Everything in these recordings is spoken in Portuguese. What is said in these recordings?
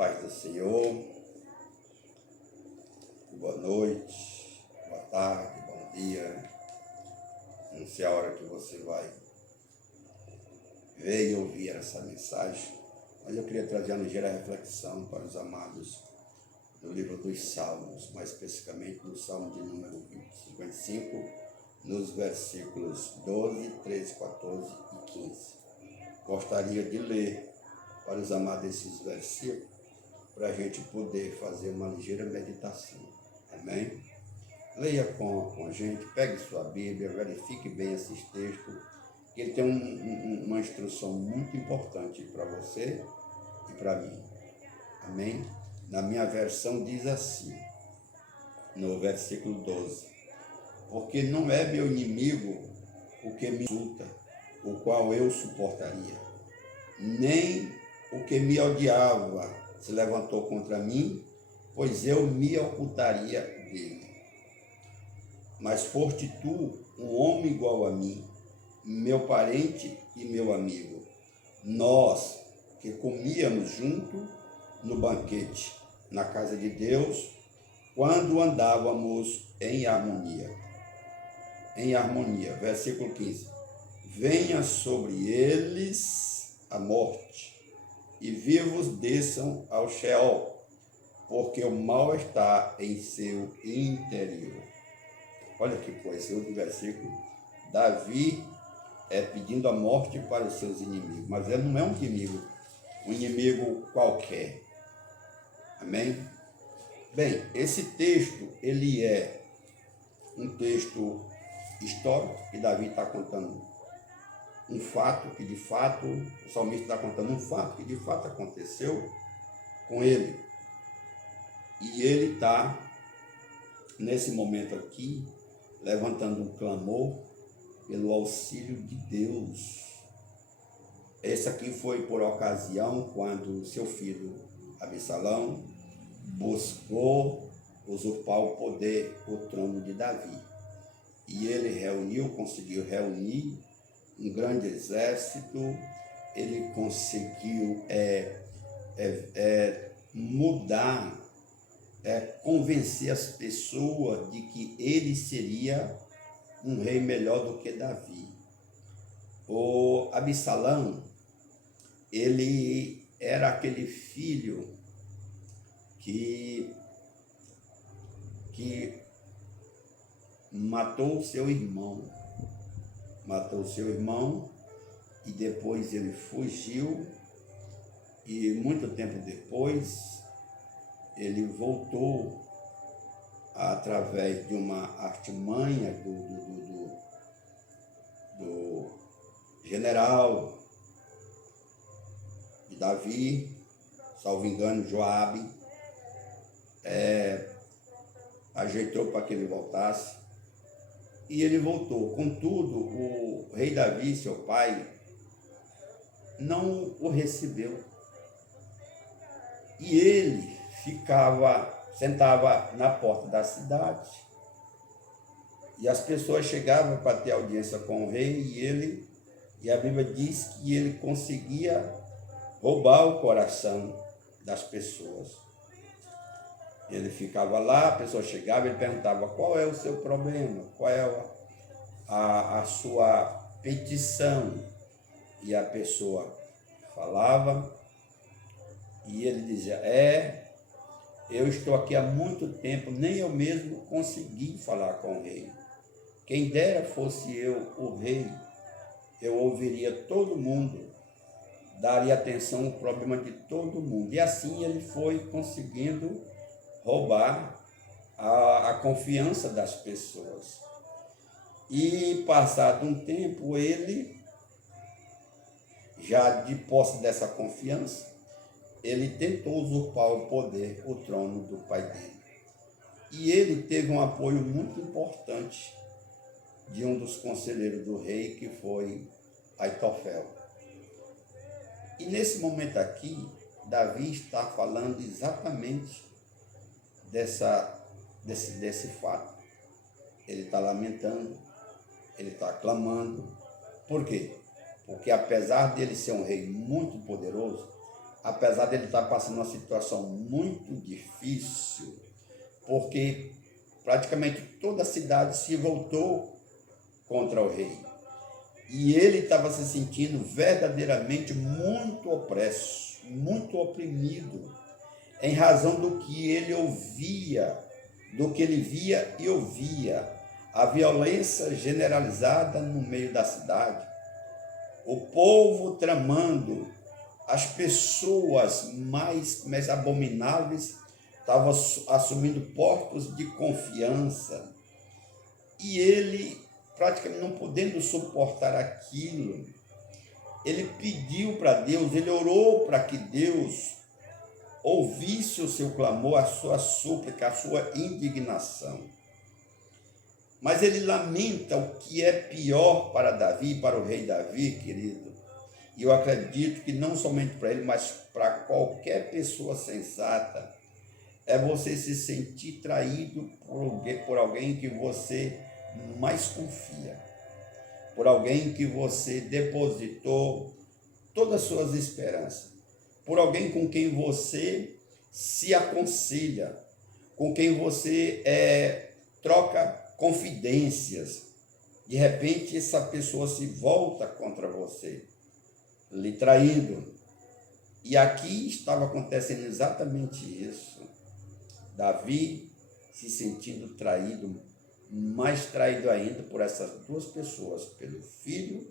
Paz do Senhor, boa noite, boa tarde, bom dia. Não sei a hora que você vai ver e ouvir essa mensagem, mas eu queria trazer uma ligeira reflexão para os amados do livro dos Salmos, mais especificamente no Salmo de número 55, nos versículos 12, 13, 14 e 15. Gostaria de ler para os amados esses versículos, para a gente poder fazer uma ligeira meditação. Amém? Leia com a gente, pegue sua Bíblia, verifique bem esses textos, que ele tem uma instrução muito importante para você e para mim. Amém? Na minha versão diz assim, no versículo 12: porque não é meu inimigo o que me insulta, o qual eu suportaria, nem o que me odiava se levantou contra mim, pois eu me ocultaria dele. Mas foste tu um homem igual a mim, meu parente e meu amigo, nós que comíamos junto no banquete, na casa de Deus, quando andávamos em harmonia. Em harmonia. Versículo 15. Venha sobre eles a morte, e vivos desçam ao Sheol, porque o mal está em seu interior. Olha que coisa, esse outro versículo. Davi pedindo a morte para os seus inimigos, mas ele não é um inimigo qualquer. Amém? Bem, esse texto, ele é um texto histórico, que Davi está contando um fato que de fato, o salmista está contando um fato que de fato aconteceu com ele. E ele está, nesse momento aqui, levantando um clamor pelo auxílio de Deus. Esse aqui foi por ocasião quando seu filho Absalão buscou usurpar o poder, o trono de Davi. E ele conseguiu reunir um grande exército, ele conseguiu mudar, convencer as pessoas de que ele seria um rei melhor do que Davi. O Absalão, ele era aquele filho que matou seu irmão e depois ele fugiu, e muito tempo depois ele voltou através de uma artimanha do general de Davi, salvo engano, Joabe, ajeitou para que ele voltasse. E ele voltou. Contudo, o rei Davi, seu pai, não o recebeu. E ele sentava na porta da cidade. E as pessoas chegavam para ter audiência com o rei, e a Bíblia diz que ele conseguia roubar o coração das pessoas. Ele ficava lá, a pessoa chegava, ele perguntava: qual é o seu problema? Qual é a sua petição? E a pessoa falava, e ele dizia: eu estou aqui há muito tempo, nem eu mesmo consegui falar com o rei. Quem dera fosse eu o rei, eu ouviria todo mundo, daria atenção ao problema de todo mundo. E assim ele foi conseguindo roubar a confiança das pessoas. E passado um tempo, ele, já de posse dessa confiança, ele tentou usurpar o poder, o trono do pai dele. E ele teve um apoio muito importante de um dos conselheiros do rei, que foi Aitofel. E nesse momento aqui, Davi está falando exatamente desse fato. Ele está lamentando, ele está clamando. Por quê? Porque apesar dele ser um rei muito poderoso, apesar dele estar passando uma situação muito difícil, porque praticamente toda a cidade se voltou contra o rei. E ele estava se sentindo verdadeiramente muito opresso, muito oprimido, em razão do que ele ouvia, do que ele via e ouvia, a violência generalizada no meio da cidade, o povo tramando, as pessoas mais abomináveis estavam assumindo postos de confiança, e ele, praticamente não podendo suportar aquilo, ele pediu para Deus, ele orou para que Deus ouvisse o seu clamor, a sua súplica, a sua indignação. Mas ele lamenta o que é pior para Davi, para o rei Davi, querido. E eu acredito que não somente para ele, mas para qualquer pessoa sensata, é você se sentir traído por alguém que você mais confia, por alguém que você depositou todas as suas esperanças, por alguém com quem você se aconselha, com quem você troca confidências. De repente, essa pessoa se volta contra você, lhe traindo. E aqui estava acontecendo exatamente isso. Davi se sentindo traído, mais traído ainda por essas duas pessoas, pelo filho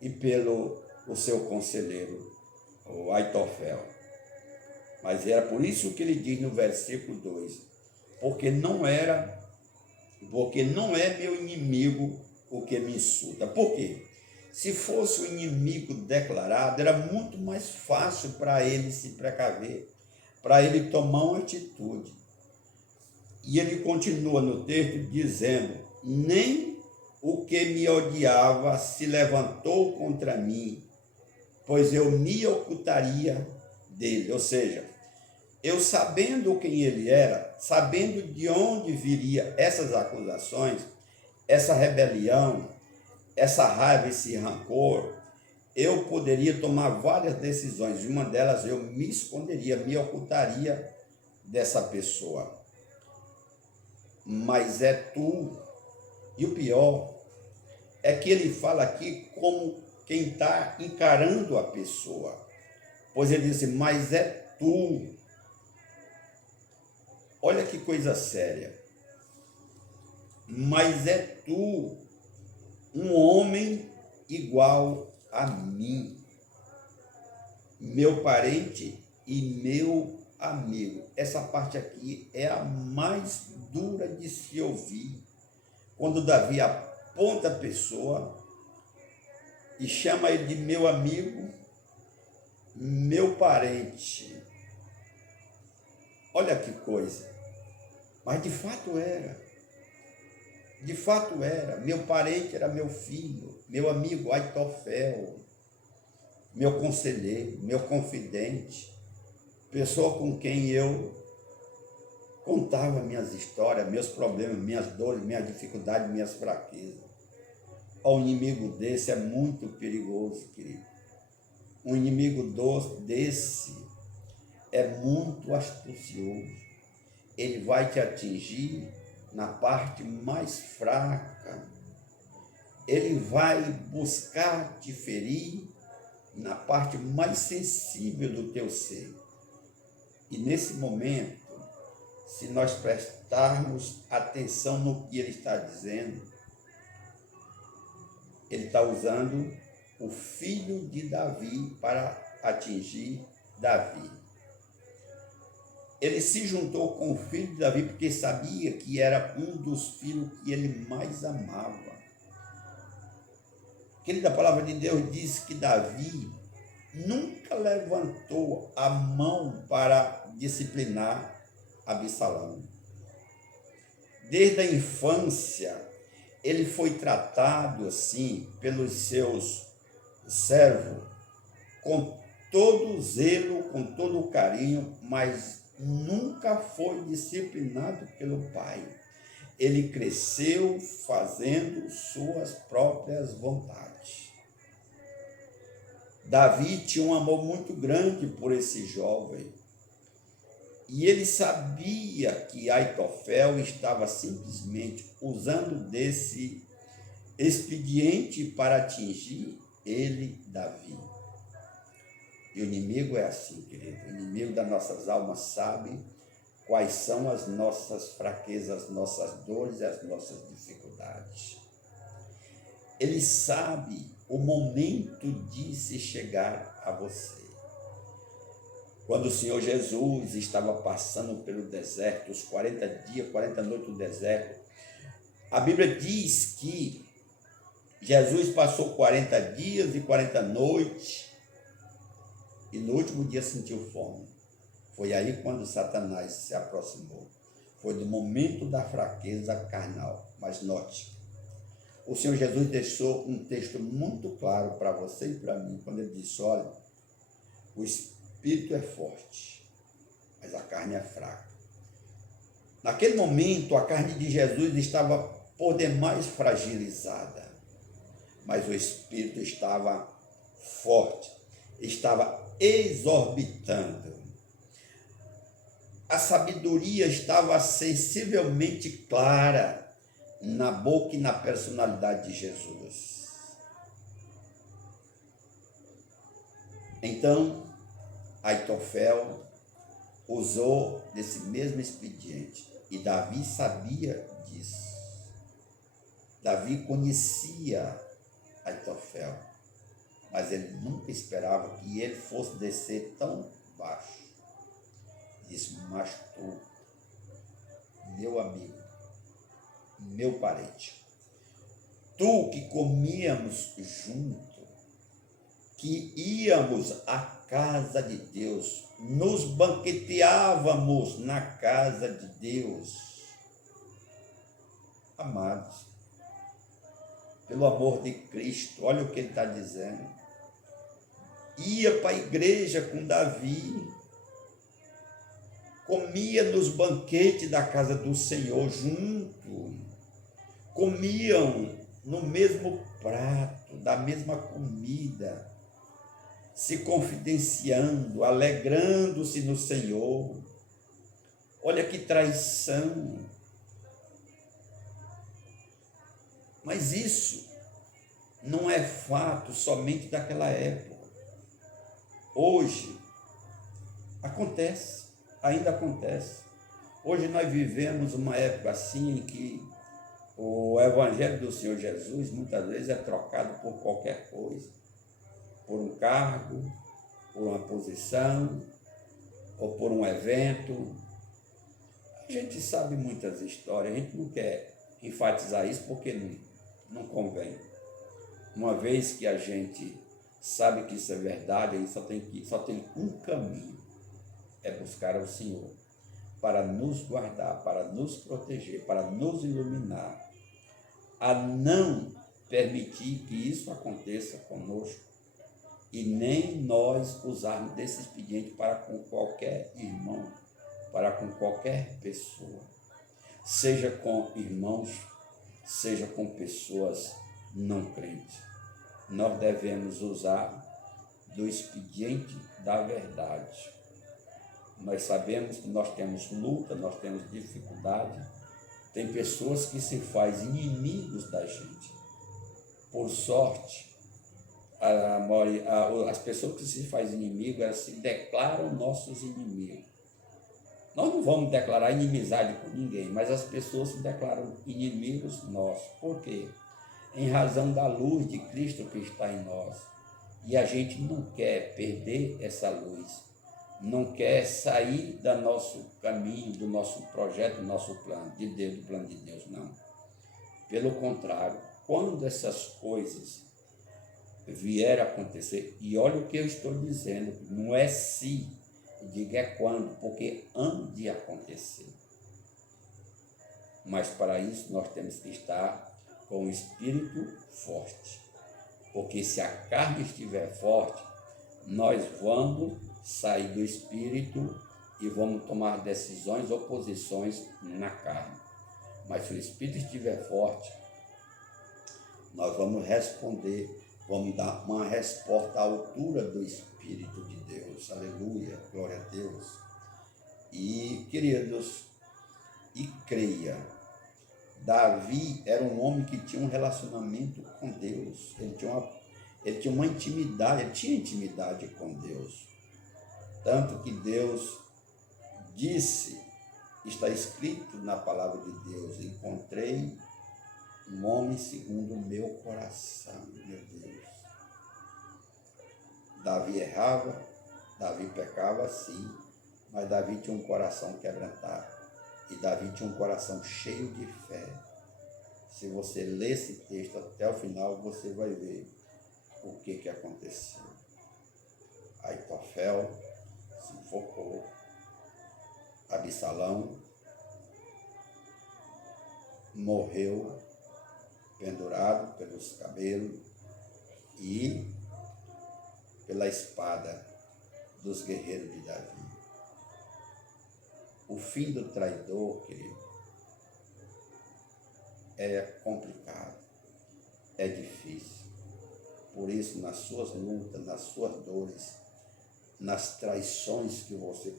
e pelo o seu conselheiro, o Aitofel. Mas era por isso que ele diz no versículo 2, porque não é meu inimigo o que me insulta. Por quê? Se fosse o inimigo declarado, era muito mais fácil para ele se precaver, para ele tomar uma atitude. E ele continua no texto dizendo, nem o que me odiava se levantou contra mim, pois eu me ocultaria dele. Ou seja, eu sabendo quem ele era, sabendo de onde viria essas acusações, essa rebelião, essa raiva, esse rancor, eu poderia tomar várias decisões. Uma delas, eu me esconderia, me ocultaria dessa pessoa. Mas é tu. E o pior é que ele fala aqui como quem está encarando a pessoa. Pois ele diz assim, mas é tu. Olha que coisa séria. Mas é tu, um homem igual a mim, meu parente e meu amigo. Essa parte aqui é a mais dura de se ouvir. Quando Davi aponta a pessoa e chama ele de meu amigo, meu parente. Olha que coisa. Mas de fato era. De fato era. Meu parente era meu filho, meu amigo Aitofel, meu conselheiro, meu confidente, pessoa com quem eu contava minhas histórias, meus problemas, minhas dores, minhas dificuldades, minhas fraquezas. Um inimigo desse é muito perigoso, querido. Um inimigo desse é muito astucioso. Ele vai te atingir na parte mais fraca. Ele vai buscar te ferir na parte mais sensível do teu ser. E nesse momento, se nós prestarmos atenção no que ele está dizendo, ele está usando o filho de Davi para atingir Davi. Ele se juntou com o filho de Davi porque sabia que era um dos filhos que ele mais amava. Querido, a palavra de Deus diz que Davi nunca levantou a mão para disciplinar Absalão. Desde a infância, ele foi tratado assim pelos seus servos, com todo o zelo, com todo o carinho, mas nunca foi disciplinado pelo pai. Ele cresceu fazendo suas próprias vontades. Davi tinha um amor muito grande por esse jovem. E ele sabia que Aitofel estava simplesmente usando desse expediente para atingir ele, Davi. E o inimigo é assim, querido. O inimigo das nossas almas sabe quais são as nossas fraquezas, as nossas dores e as nossas dificuldades. Ele sabe o momento de se chegar a você. Quando o Senhor Jesus estava passando pelo deserto, os 40 dias, 40 noites no deserto, a Bíblia diz que Jesus passou 40 dias e 40 noites e no último dia sentiu fome. Foi aí quando Satanás se aproximou. Foi do momento da fraqueza carnal. Mas note, o Senhor Jesus deixou um texto muito claro para você e para mim, quando ele disse, olha, o espírito é forte, mas a carne é fraca. Naquele momento, a carne de Jesus estava por demais fragilizada, mas o espírito estava forte, estava exorbitando. A sabedoria estava sensivelmente clara na boca e na personalidade de Jesus. Então, Aitofel usou desse mesmo expediente e Davi sabia disso. Davi conhecia Aitofel, mas ele nunca esperava que ele fosse descer tão baixo. Disse, mas tu, meu amigo, meu parente, tu que comíamos junto, que íamos à casa de Deus, nos banqueteávamos na casa de Deus. Amados, pelo amor de Cristo, olha o que ele está dizendo. Ia para a igreja com Davi, comia nos banquetes da casa do Senhor junto, comiam no mesmo prato, da mesma comida, se confidenciando, alegrando-se no Senhor. Olha que traição. Mas isso não é fato somente daquela época. Hoje acontece, ainda acontece. Hoje nós vivemos uma época assim em que o Evangelho do Senhor Jesus muitas vezes é trocado por qualquer coisa, por um cargo, por uma posição ou por um evento. A gente sabe muitas histórias, a gente não quer enfatizar isso porque não convém. Uma vez que a gente sabe que isso é verdade, a gente só tem um caminho, é buscar ao Senhor, para nos guardar, para nos proteger, para nos iluminar, a não permitir que isso aconteça conosco e nem nós usarmos desse expediente para com qualquer irmão, para com qualquer pessoa, seja com irmãos, seja com pessoas não crentes. Nós devemos usar do expediente da verdade. Nós sabemos que nós temos luta, nós temos dificuldade. Tem pessoas que se fazem inimigos da gente. Por sorte, as pessoas que se fazem inimigos, elas se declaram nossos inimigos. Nós não vamos declarar inimizade com ninguém, mas as pessoas se declaram inimigos nossos. Por quê? Em razão da luz de Cristo que está em nós. E a gente não quer perder essa luz. Não quer sair do nosso caminho, do nosso projeto, do nosso plano de Deus, do plano de Deus, não. Pelo contrário, quando essas coisas vierem a acontecer, e olha o que eu estou dizendo, não é se, diga é quando, porque hão de acontecer. Mas para isso nós temos que estar com o espírito forte, porque se a carne estiver forte, nós vamos sair do espírito e vamos tomar decisões ou posições na carne. Mas se o espírito estiver forte, nós vamos responder Vamos dar uma resposta à altura do Espírito de Deus. Aleluia, glória a Deus. E, queridos, e creia, Davi era um homem que tinha um relacionamento com Deus. Ele tinha uma intimidade, ele tinha intimidade com Deus. Tanto que Deus disse, está escrito na palavra de Deus, encontrei um homem segundo o meu coração, meu Deus. Davi errava, Davi pecava sim, mas Davi tinha um coração quebrantado. E Davi tinha um coração cheio de fé. Se você ler esse texto até o final, você vai ver o que aconteceu. Aitofel se enfocou, Absalão morreu pendurado pelos cabelos e pela espada dos guerreiros de Davi. O fim do traidor, querido, é complicado, é difícil. Por isso, nas suas lutas, nas suas dores, nas traições que você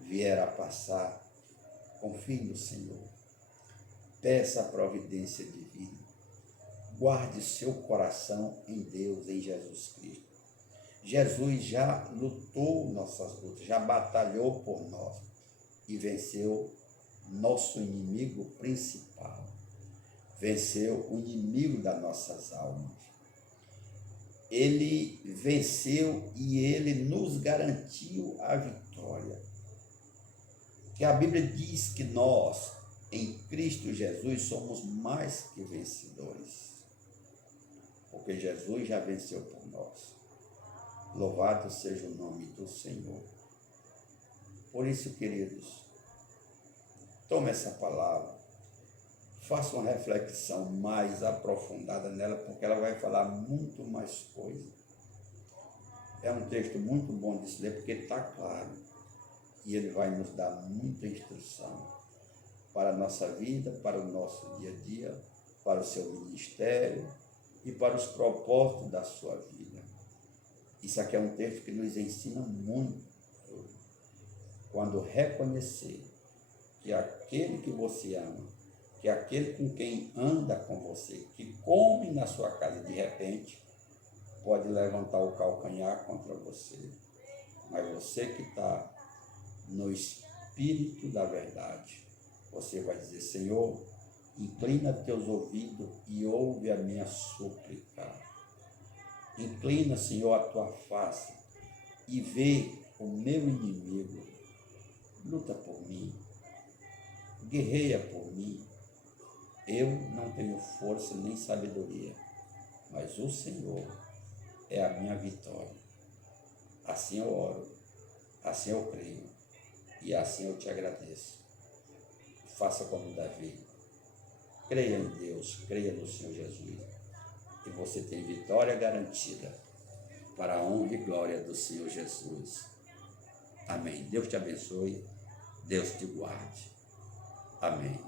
vier a passar, confie no Senhor. Peça a providência divina. Guarde seu coração em Deus, em Jesus Cristo. Jesus já lutou nossas lutas, já batalhou por nós e venceu nosso inimigo principal. Venceu o inimigo das nossas almas. Ele venceu e ele nos garantiu a vitória. Que a Bíblia diz que nós, em Cristo Jesus, somos mais que vencedores. Porque Jesus já venceu por nós. Louvado seja o nome do Senhor. Por isso, queridos, tome essa palavra, faça uma reflexão mais aprofundada nela, porque ela vai falar muito mais coisa. É um texto muito bom de se ler, porque está claro. E ele vai nos dar muita instrução para a nossa vida, para o nosso dia a dia, para o seu ministério e para os propósitos da sua vida. Isso aqui é um texto que nos ensina muito. Quando reconhecer que aquele que você ama, que aquele com quem anda com você, que come na sua casa de repente, pode levantar o calcanhar contra você. Mas você que está no Espírito da verdade, você vai dizer, Senhor, inclina teus ouvidos e ouve a minha súplica. Inclina, Senhor, a tua face e vê o meu inimigo. Luta por mim, guerreia por mim. Eu não tenho força nem sabedoria, mas o Senhor é a minha vitória. Assim eu oro, assim eu creio e assim eu te agradeço. Faça como Davi. Creia em Deus, creia no Senhor Jesus. E você tem vitória garantida para a honra e glória do Senhor Jesus. Amém. Deus te abençoe, Deus te guarde. Amém.